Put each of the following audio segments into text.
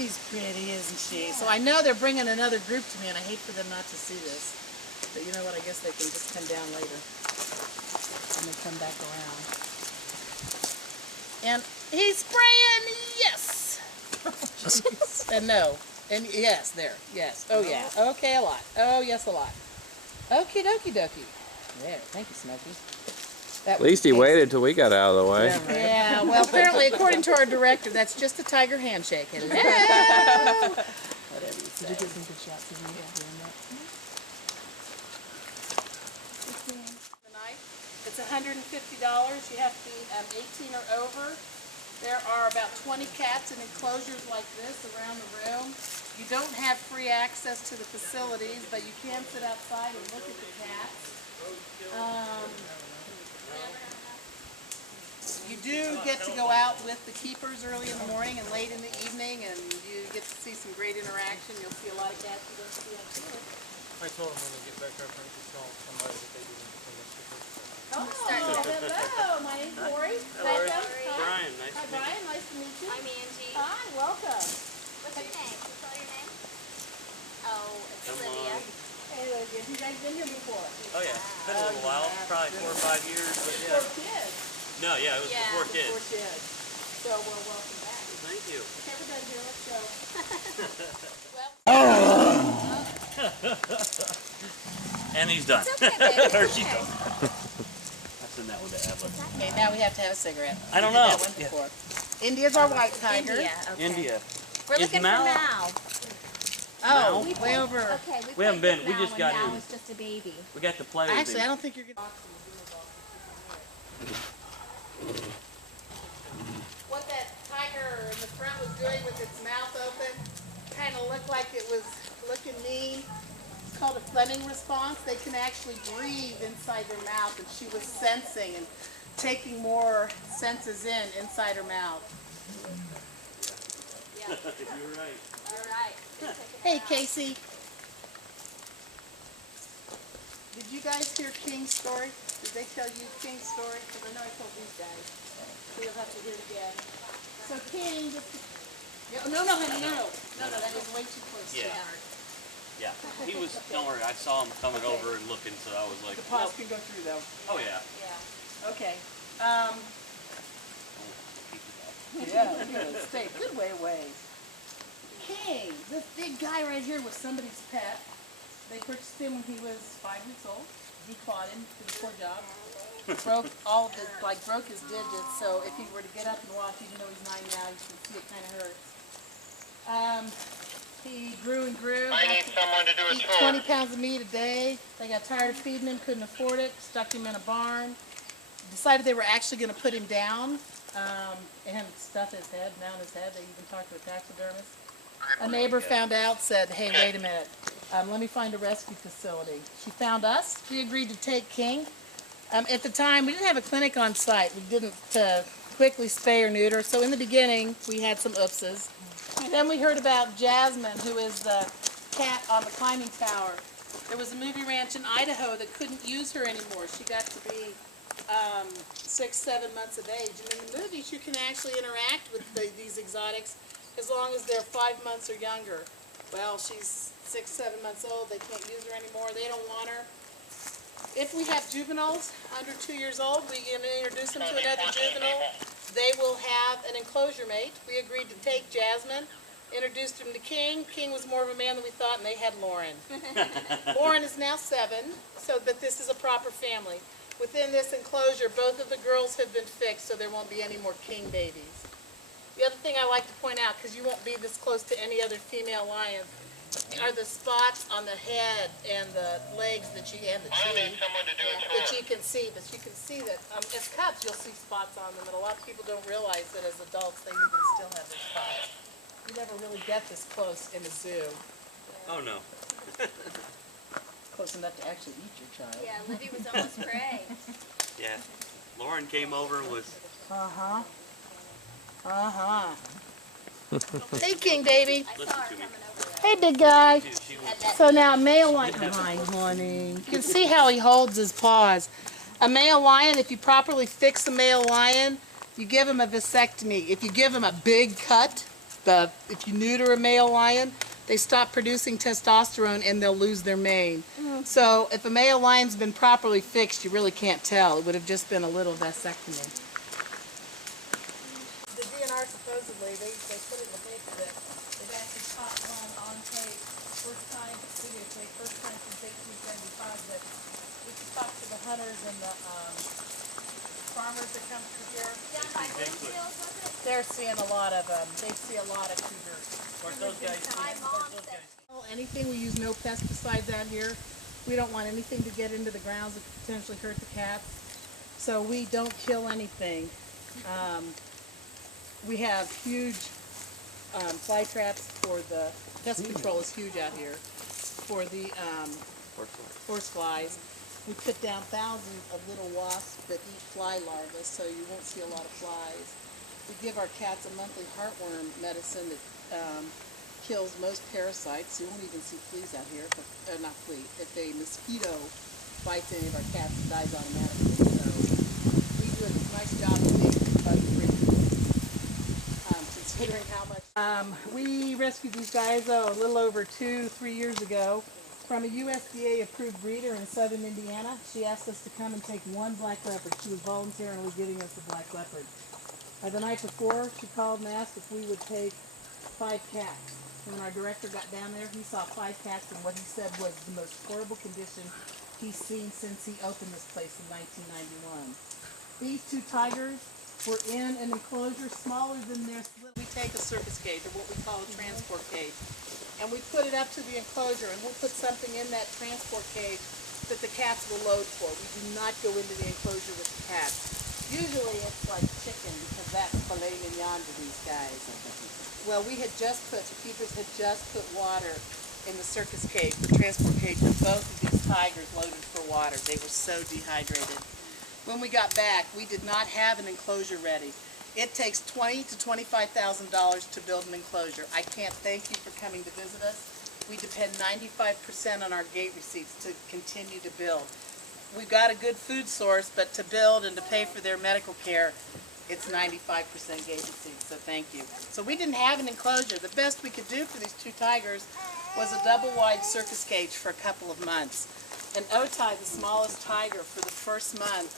she's pretty, isn't she? So I know they're bringing another group to me, and I hate for them not to see this. But you know what? I guess they can just come down later. And they come back around. And he's spraying, yes! And no. And yes, there. Yes. Oh, yeah. Okay, a lot. Oh, yes, a lot. Okie dokie dokie. There. Thank you, Smokey. At least he waited till we got out of the way. Yeah, well, apparently, according to our director, that's just a tiger handshake. Hello! Whatever you say. Did you get some good shots of me doing that? It's $150. You have to be 18 or over. There are about 20 cats in enclosures like this around the room. You don't have free access to the facilities, but you can sit outside and look at the cats. You do get to go out with the keepers early in the morning and late in the evening, and you get to see some great interaction. You'll see a lot of cats you don't see on tour. I told them when they get back up, I to tell somebody that they didn't come up to this. Oh, hello. My name's Lori. Hello. Hi. Brian, nice Hi, to meet you. Brian. Nice to meet you. I'm Angie. Hi, welcome. What's your name? Can you spell your name? Oh, it's Olivia. Hey, Olivia. Have you guys been here before? Oh yeah, it's been a little while, probably 4 or 5 years, but yeah. Before kids. No, yeah, it was before kids. Before kids. So, well, welcome back. Thank you. Never done here. Let's go. And he's done. It's okay, baby. Or she's done. I send that one to Evelyn. Okay, now we have to have a cigarette. I don't We did know. that one before. India's our white tiger. India. Okay. India. We're Is looking Mal- for Mal. Oh, We way played- over. Okay, We haven't been- played we with just Mal got when Mal in. was just a baby. We got to play with Actually, I him. don't think you're going to. What that tiger in the front was doing with its mouth open kind of looked like it was looking mean. It's called a Fleming response. They can actually breathe inside their mouth, and she was sensing and taking more senses inside her mouth. Yeah, You're right. you're right. Hey, Casey. Did you guys hear King's story? Did they tell you King's story? Because I know I told these guys. So you'll have to hear it again. So King just... No, honey, no. No, that is way too close to Yeah. the heart. Yeah. He was, don't worry, I saw him coming over and looking, so I was like, The pause can go through, though. oh yeah. Yeah. Okay. Oh, Yeah, look at it. Stay a good way away. King, this big guy right here was somebody's pet. They purchased him when he was 5 years old. He clawed him, did a poor job. Broke all of his, broke his digits, so if he were to get up and walk, even though he's 9 now, you can see it kind of hurts. He grew and grew. I need someone to do a Eat tour. 20 pounds of meat a day. They got tired of feeding him, couldn't afford it, stuck him in a barn. Decided they were actually going to put him down and stuff his head, mount his head. They even talked to a taxidermist. A neighbor found out, said, hey, wait a minute. Let me find a rescue facility. She found us. We agreed to take King. At the time, we didn't have a clinic on site. We didn't quickly spay or neuter. So in the beginning, we had some oopses. Then we heard about Jasmine, who is the cat on the climbing tower. There was a movie ranch in Idaho that couldn't use her anymore. She got to be 6, 7 months of age. And in the movies, you can actually interact with these exotics as long as they're 5 months or younger. Well, she's 6, 7 months old. They can't use her anymore. They don't want her. If we have juveniles under 2 years old, we can introduce them to another juvenile. They will have an enclosure mate. We agreed to take Jasmine, introduced him to King. King was more of a man than we thought, and they had Lauren. Lauren is now 7, but this is a proper family. Within this enclosure, both of the girls have been fixed, so there won't be any more King babies. The other thing I like to point out, because you won't be this close to any other female lions, are the spots on the head and the legs and the I cheek need someone to do a that tour. you can see. But you can see that as cubs you'll see spots on them, and a lot of people don't realize that as adults they even still have their spots. You never really get this close in a zoo. Oh no. Close enough to actually eat your child. Yeah, Livy was almost prey. Yeah. Lauren came over with. Uh-huh. Hey, King baby. I saw her coming over there. Hey, big guy. She was. So now, a male lion. Hi, honey. You can see how he holds his paws. A male lion, if you properly fix a male lion, you give him a vasectomy. If you give him a big cut, if you neuter a male lion, they stop producing testosterone and they'll lose their mane. So if a male lion's been properly fixed, you really can't tell. It would have just been a little vasectomy. The DNR supposedly, they put it in the paper that they've actually caught one on tape, first time, videotape, first time since 1875, but we can talk to the hunters and the farmers that come through here. Down by Bloomfield, was it? They're seeing a lot of them. They see a lot of cougars. Where's those guys? My mom Those said. guys. Anything, we use no pesticides out here. We don't want anything to get into the grounds that could potentially hurt the cats. So we don't kill anything. We have huge fly traps for the pest control is huge out here. For the horse flies, we put down thousands of little wasps that eat fly larvae, so you won't see a lot of flies. We give our cats a monthly heartworm medicine that kills most parasites. You won't even see fleas out here, not flea. If a mosquito bites any of our cats, it dies automatically. So we do a nice job of making bug free, considering how much. We rescued these guys a little over 2-3 years ago from a USDA approved breeder in southern Indiana. She asked us to come and take one black leopard. She was voluntarily giving us a black leopard. The night before, she called and asked if we would take 5 cats. And when our director got down there, he saw 5 cats in what he said was the most horrible condition he's seen since he opened this place in 1991. These 2 tigers were in an enclosure smaller than this. We take a circus cage, or what we call a transport cage, and we put it up to the enclosure, and we'll put something in that transport cage that the cats will load for. We do not go into the enclosure with the cats. Usually it's like chicken, because that's filet mignon to these guys. Well, the keepers had just put water in the circus cage, the transport cage, and both of these tigers loaded for water. They were so dehydrated. When we got back, we did not have an enclosure ready. It takes $20,000 to $25,000 to build an enclosure. I can't thank you for coming to visit us. We depend 95% on our gate receipts to continue to build. We've got a good food source, but to build and to pay for their medical care, it's 95% gate receipts, so thank you. So we didn't have an enclosure. The best we could do for these 2 tigers was a double-wide circus cage for a couple of months. And Otai, the smallest tiger, for the first month,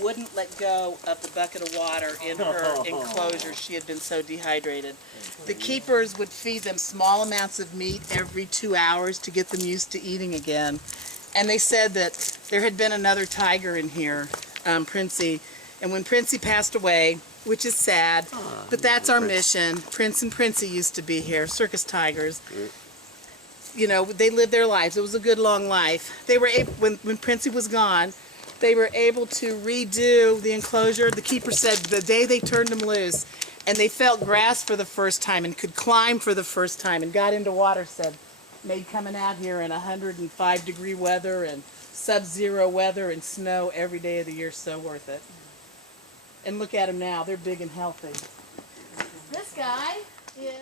wouldn't let go of the bucket of water in her enclosure. She had been so dehydrated. The keepers would feed them small amounts of meat every 2 hours to get them used to eating again. And they said that there had been another tiger in here, Princey, and when Princey passed away, which is sad, but that's our mission. Prince and Princey used to be here, circus tigers. You know, they lived their lives. It was a good long life. They were able, when Princey was gone, they were able to redo the enclosure. The keeper said the day they turned them loose and they felt grass for the first time and could climb for the first time and got into water, said, made coming out here in 105-degree weather and sub-zero weather and snow every day of the year so worth it. And look at them now. They're big and healthy. This guy is...